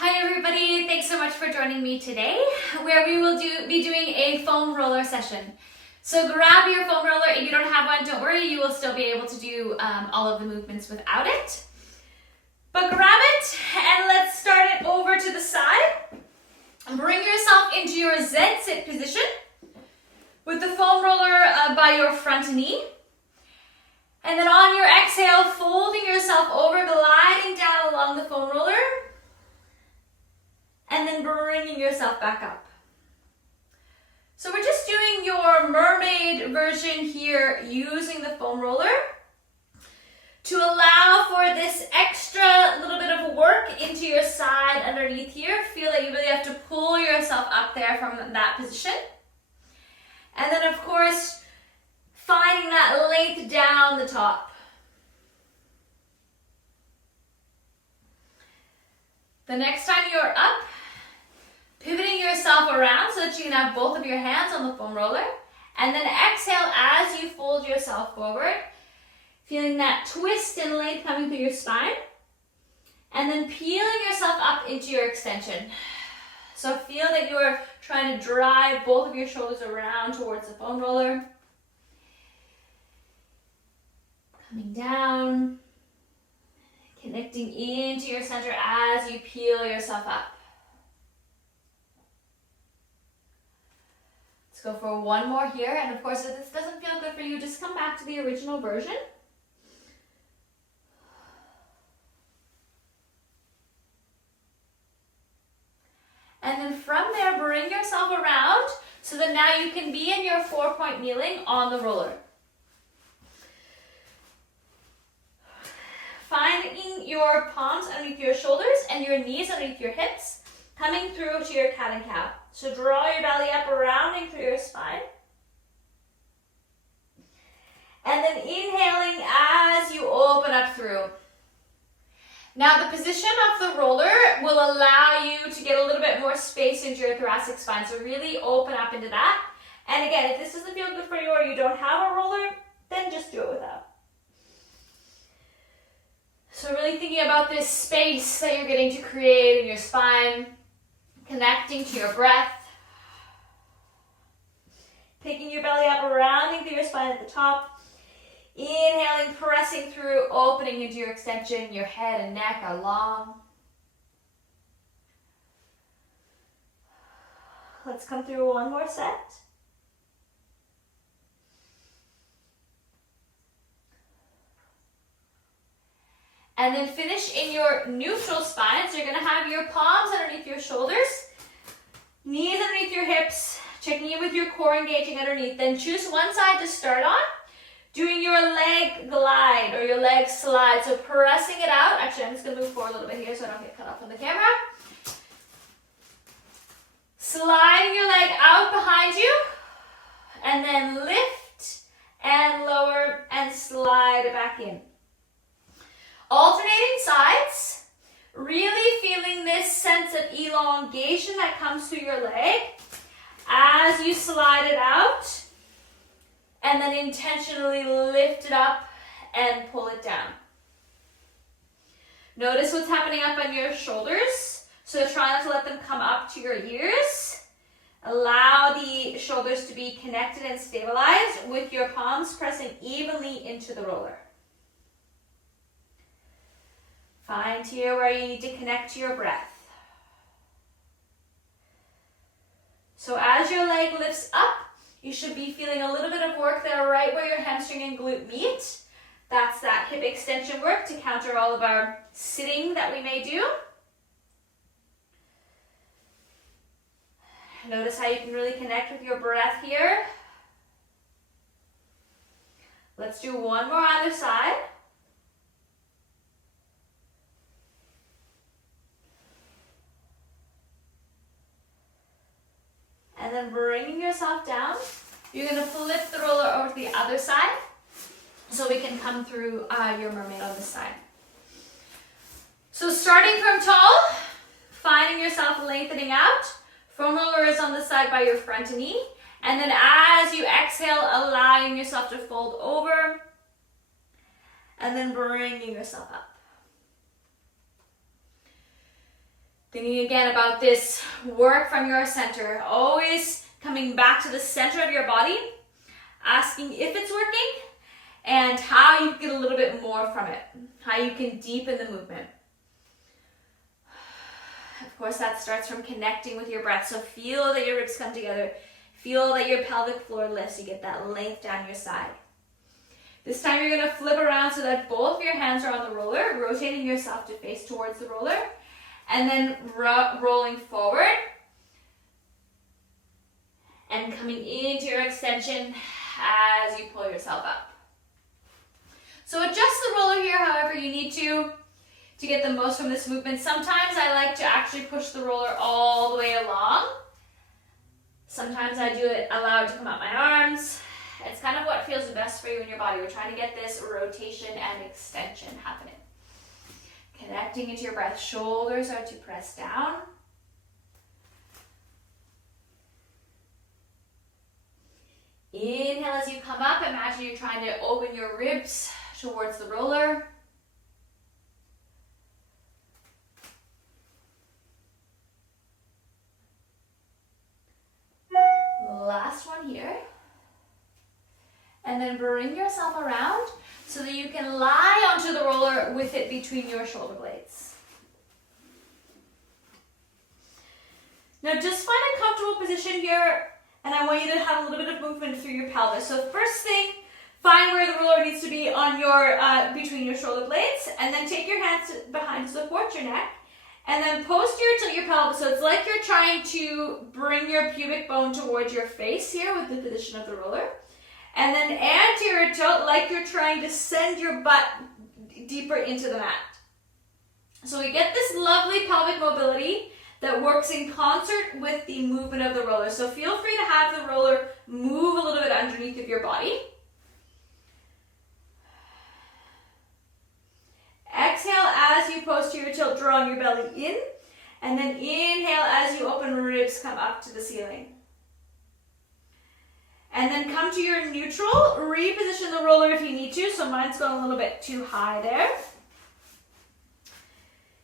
Hi everybody, thanks so much for joining me today, where we will be doing a foam roller session. So grab your foam roller. If you don't have one, don't worry, you will still be able to do all of the movements without it. But grab it and let's start it over to the side. Bring yourself into your Z-sit position with the foam roller by your front knee. And then on your exhale, folding yourself over, gliding down along the foam roller. And then bringing yourself back up. So we're just doing your mermaid version here using the foam roller to allow for this extra little bit of work into your side underneath here. Feel that you really have to pull yourself up there from that position. And then of course, finding that length down the top. The next time you're up, pivoting yourself around so that you can have both of your hands on the foam roller. And then exhale as you fold yourself forward, feeling that twist and length coming through your spine. And then peeling yourself up into your extension. So feel that you're trying to drive both of your shoulders around towards the foam roller. Coming down. Connecting into your center as you peel yourself up. Let's go for one more here. And of course, if this doesn't feel good for you, just come back to the original version. And then from there, bring yourself around so that now you can be in your 4-point kneeling on the roller. Finding your palms underneath your shoulders and your knees underneath your hips, coming through to your cat and cow. So draw your belly up, rounding through your spine. And then inhaling as you open up through. Now the position of the roller will allow you to get a little bit more space into your thoracic spine. So really open up into that. And again, if this doesn't feel good for you or you don't have a roller, then just do it without. So really thinking about this space that you're getting to create in your spine, connecting to your breath, picking your belly up, rounding through your spine at the top, inhaling, pressing through, opening into your extension, your head and neck are long. Let's come through one more set. And then finish in your neutral spine. So you're gonna have your palms underneath your shoulders, knees underneath your hips, checking in with your core engaging underneath. Then choose one side to start on, doing your leg glide or your leg slide. So pressing it out. Actually, I'm just gonna move forward a little bit here so I don't get cut off on the camera. Sliding your leg out behind you, and then lift and lower and slide it back in. Alternating sides, really feeling this sense of elongation that comes through your leg as you slide it out, and then intentionally lift it up and pull it down. Notice what's happening up on your shoulders, so try not to let them come up to your ears. Allow the shoulders to be connected and stabilized with your palms pressing evenly into the roller. Find here where you need to connect to your breath. So as your leg lifts up, you should be feeling a little bit of work there right where your hamstring and glute meet. That's that hip extension work to counter all of our sitting that we may do. Notice how you can really connect with your breath here. Let's do one more other side. And then bringing yourself down, you're going to flip the roller over to the other side so we can come through your mermaid on this side. So starting from tall, finding yourself lengthening out. Foam roller is on the side by your front knee. And then as you exhale, allowing yourself to fold over and then bringing yourself up. Thinking again about this work from your center, always coming back to the center of your body, asking if it's working and how you get a little bit more from it, how you can deepen the movement. Of course, that starts from connecting with your breath. So feel that your ribs come together. Feel that your pelvic floor lifts. You get that length down your side. This time you're going to flip around so that both of your hands are on the roller, rotating yourself to face towards the roller, and then rolling forward and coming into your extension as you pull yourself up. So adjust the roller here however you need to get the most from this movement. Sometimes I like to actually push the roller all the way along. Sometimes I do it, allow it to come out my arms. It's kind of what feels the best for you in your body. We're trying to get this rotation and extension happening. Connecting into your breath. Shoulders are to press down. Inhale as you come up. Imagine you're trying to open your ribs towards the roller. Last one here. And then bring yourself around so that you can lie onto the roller with it between your shoulder blades. Now just find a comfortable position here, and I want you to have a little bit of movement through your pelvis. So first thing, find where the roller needs to be on your between your shoulder blades, and then take your hands behind to support your neck, and then posterior tilt your pelvis. So it's like you're trying to bring your pubic bone towards your face here with the position of the roller. And then anterior tilt like you're trying to send your butt deeper into the mat. So we get this lovely pelvic mobility that works in concert with the movement of the roller. So feel free to have the roller move a little bit underneath of your body. Exhale as you posterior tilt, drawing your belly in. And then inhale as you open ribs, come up to the ceiling. And then come to your neutral, reposition the roller if you need to. So mine's gone a little bit too high there.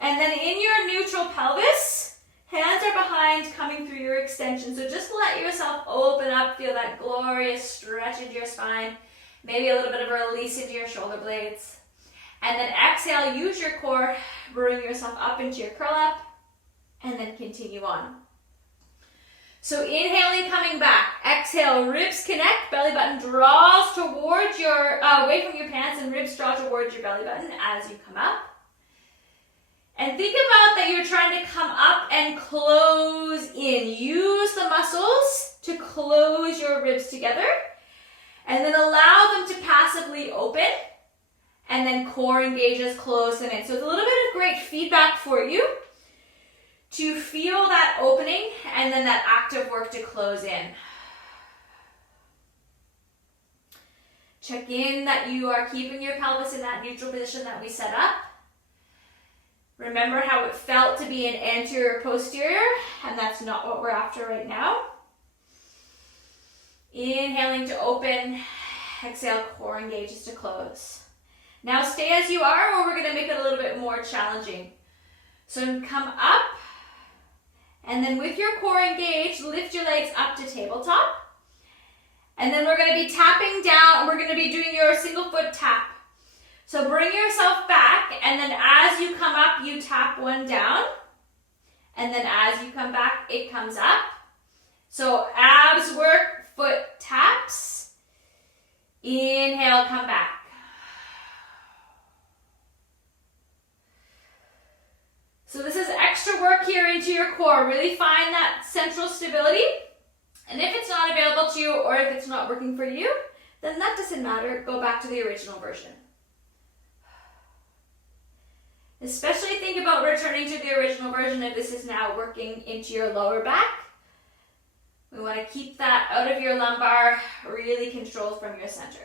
And then in your neutral pelvis, hands are behind, coming through your extension. So just let yourself open up, feel that glorious stretch into your spine. Maybe a little bit of a release into your shoulder blades. And then exhale, use your core, bring yourself up into your curl up, and then continue on. So inhaling, coming back. Exhale, ribs connect, belly button draws towards your, away from your pants, and ribs draw towards your belly button as you come up. And think about that you're trying to come up and close in. Use the muscles to close your ribs together, and then allow them to passively open, and then core engages, close them in. So it's a little bit of great feedback for you to feel that opening and then that active work to close in. Check in that you are keeping your pelvis in that neutral position that we set up. Remember how it felt to be an anterior posterior, and that's not what we're after right now. Inhaling to open, exhale, core engages to close. Now stay as you are, or we're going to make it a little bit more challenging. So come up, and then with your core engaged, lift your legs up to tabletop. And then we're going to be tapping down. We're going to be doing your single foot tap. So bring yourself back, and then as you come up, you tap one down. And then as you come back, it comes up. So abs work, foot taps. Inhale, come back. So this is extra work here into your core. Really find that central stability. And if it's not available to you, or if it's not working for you, then that doesn't matter. Go back to the original version. Especially think about returning to the original version if this is now working into your lower back. We want to keep that out of your lumbar, really controlled from your center.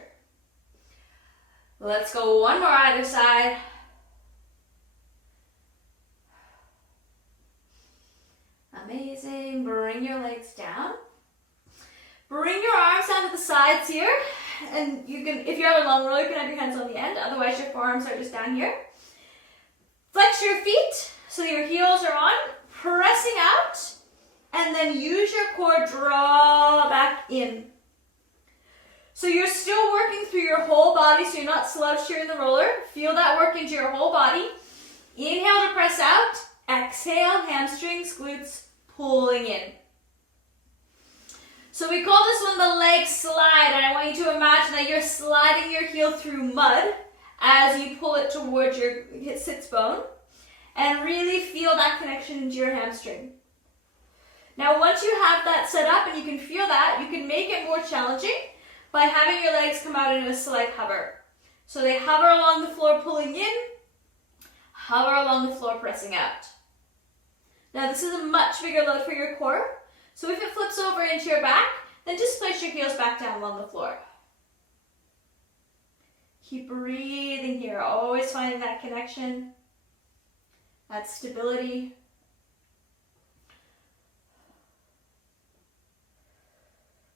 Let's go one more either side. Amazing. Bring your legs down. Bring your arms down to the sides here. And you can, if you have a long roller, you can have your hands on the end. Otherwise, your forearms are just down here. Flex your feet so your heels are on. pressing out, and then use your core, draw back in. So you're still working through your whole body, so you're not slouched here in the roller. Feel that work into your whole body. Inhale to press out. Exhale, hamstrings, glutes, pulling in. So we call this one the leg slide, and I want you to imagine that you're sliding your heel through mud as you pull it towards your sits bone, and really feel that connection into your hamstring. Now once you have that set up and you can feel that, you can make it more challenging by having your legs come out in a slight hover. So they hover along the floor pulling in, hover along the floor pressing out. Now this is a much bigger load for your core, so if it flips over into your back, then just place your heels back down along the floor. Keep breathing here, always finding that connection, that stability.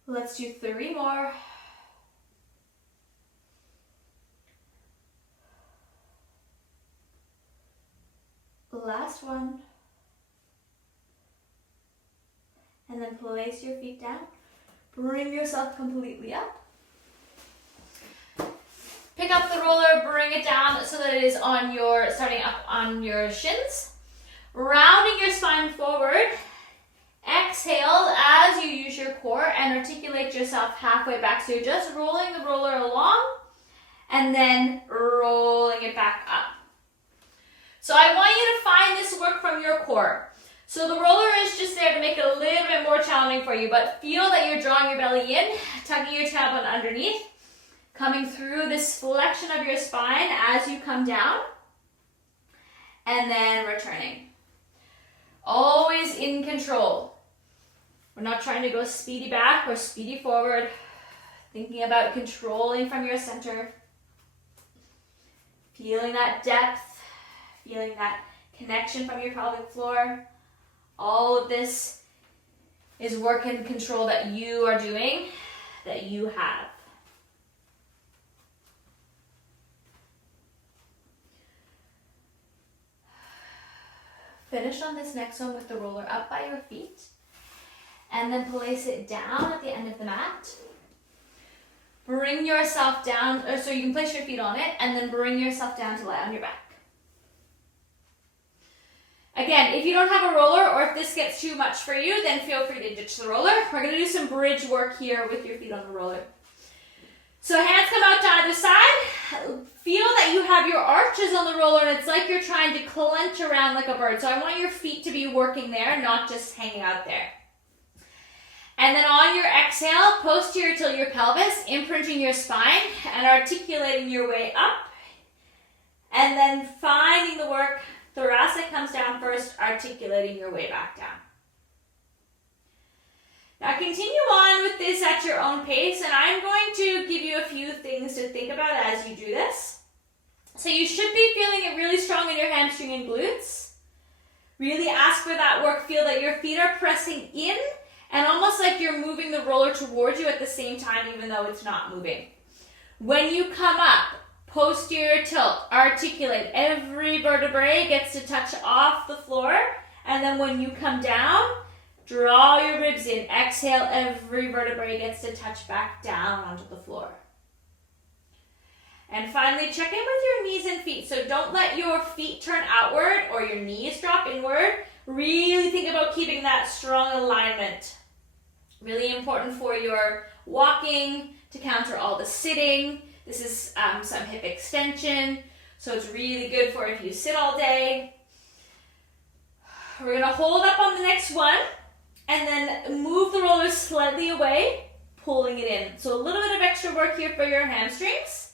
Let's do 3 more. Last one. And then place your feet down. Bring yourself completely up. Pick up the roller, bring it down so that it is on your, starting up on your shins. Rounding your spine forward. Exhale as you use your core and articulate yourself halfway back. So you're just rolling the roller along and then rolling it back up. So I want you to find this work from your core. So the roller is just there to make it a little bit more challenging for you, but feel that you're drawing your belly in, tucking your tailbone underneath, coming through this flexion of your spine as you come down, and then returning. Always in control. We're not trying to go speedy back or speedy forward. Thinking about controlling from your center. Feeling that depth, feeling that connection from your pelvic floor. All of this is work and control that you are doing, that you have. Finish on this next one with the roller up by your feet, and then place it down at the end of the mat. Bring yourself down, so you can place your feet on it, and then bring yourself down to lie on your back. Again, if you don't have a roller, or if this gets too much for you, then feel free to ditch the roller. We're going to do some bridge work here with your feet on the roller. So hands come out to either side. Feel that you have your arches on the roller, and it's like you're trying to clench around like a bird. So I want your feet to be working there, not just hanging out there. And then on your exhale, posterior tilt your pelvis, imprinting your spine and articulating your way up. And then finding the work. Thoracic comes down first, articulating your way back down. Now continue on with this at your own pace, and I'm going to give you a few things to think about as you do this. So you should be feeling it really strong in your hamstring and glutes. Really ask for that work. Feel that your feet are pressing in, and almost like you're moving the roller towards you at the same time, even though it's not moving. When you come up, posterior tilt, articulate. Every vertebrae gets to touch off the floor. And then when you come down, draw your ribs in. Exhale, every vertebrae gets to touch back down onto the floor. And finally, check in with your knees and feet. So don't let your feet turn outward or your knees drop inward. Really think about keeping that strong alignment. Really important for your walking, to counter all the sitting. This is some hip extension, so it's really good for if you sit all day. We're going to hold up on the next one, and then move the roller slightly away, pulling it in. So a little bit of extra work here for your hamstrings.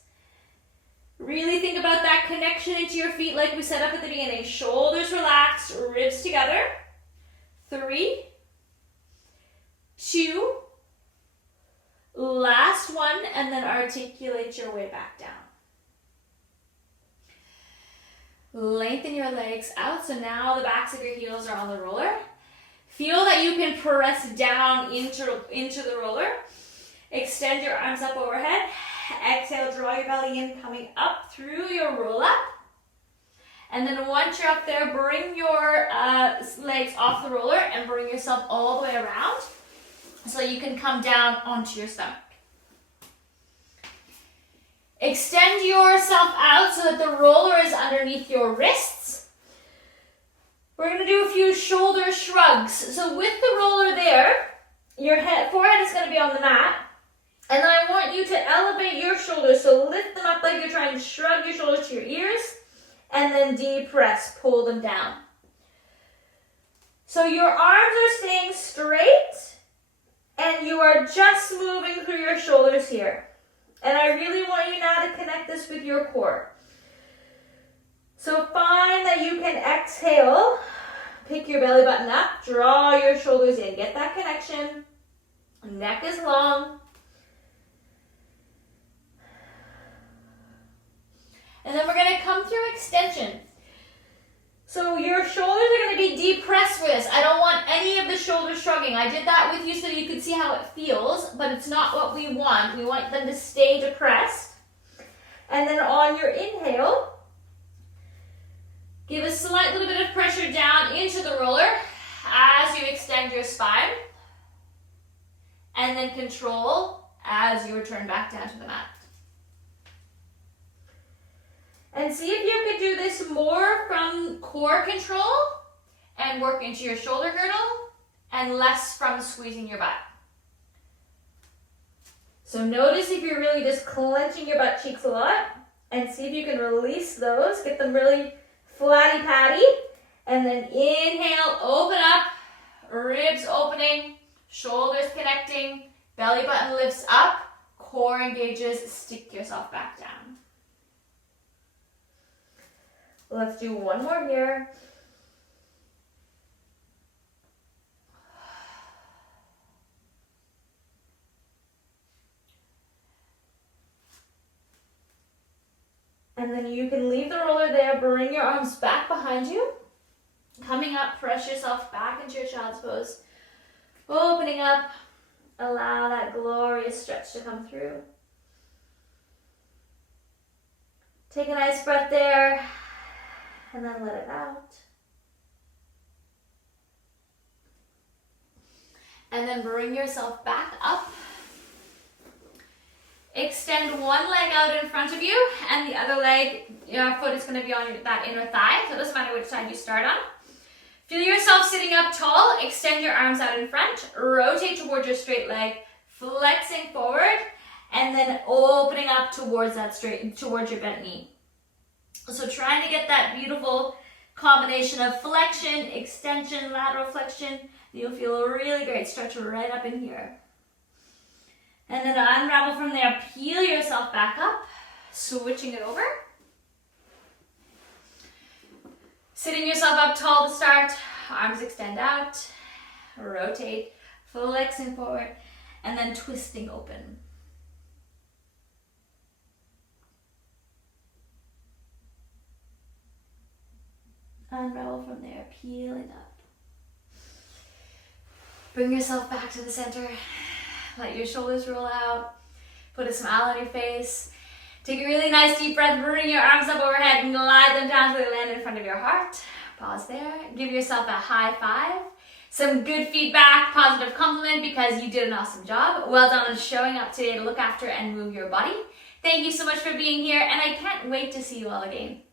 Really think about that connection into your feet like we set up at the beginning. Shoulders relaxed, ribs together. 3, 2, last one, and then articulate your way back down. Lengthen your legs out, so now the backs of your heels are on the roller. Feel that you can press down into the roller. Extend your arms up overhead. Exhale, draw your belly in, coming up through your roll up. And then once you're up there, bring your legs off the roller and bring yourself all the way around so you can come down onto your stomach. Extend yourself out so that the roller is underneath your wrists. We're going to do a few shoulder shrugs. So with the roller there, your forehead is going to be on the mat. And then I want you to elevate your shoulders. So lift them up like you're trying to shrug your shoulders to your ears. And then depress, pull them down. So your arms are staying straight. And you are just moving through your shoulders here. And I really want you now to connect this with your core. So find that you can exhale. Pick your belly button up. Draw your shoulders in. Get that connection. Neck is long. And then we're going to come through extension. So your shoulders are going to be depressed for this. I don't want any of the shoulders shrugging. I did that with you so you could see how it feels, but it's not what we want. We want them to stay depressed. And then on your inhale, give a slight little bit of pressure down into the roller as you extend your spine. And then control as you return back down to the mat. And see if you could do this more from core control and work into your shoulder girdle and less from squeezing your butt. So notice if you're really just clenching your butt cheeks a lot and see if you can release those. Get them really flatty patty. And then inhale, open up, ribs opening, shoulders connecting, belly button lifts up, core engages, stick yourself back down. Let's do one more here. And then you can leave the roller there, bring your arms back behind you. Coming up, press yourself back into your child's pose. Opening up, allow that glorious stretch to come through. Take a nice breath there. And then let it out. And then bring yourself back up. Extend one leg out in front of you, and the other leg, your foot is going to be on that inner thigh, so it doesn't matter which side you start on. Feel yourself sitting up tall, extend your arms out in front, rotate towards your straight leg, flexing forward, and then opening up towards towards your bent knee. So trying to get that beautiful combination of flexion, extension, lateral flexion. You'll feel really great. Stretch right up in here. And then unravel from there. Peel yourself back up. Switching it over. Sitting yourself up tall to start. Arms extend out. Rotate. Flexing forward. And then twisting open. Unravel from there, peeling up. Bring yourself back to the center. Let your shoulders roll out. Put a smile on your face. Take a really nice deep breath. Bring your arms up overhead and glide them down so they land in front of your heart. Pause there. Give yourself a high five. Some good feedback, positive compliment because you did an awesome job. Well done on showing up today to look after and move your body. Thank you so much for being here, and I can't wait to see you all again.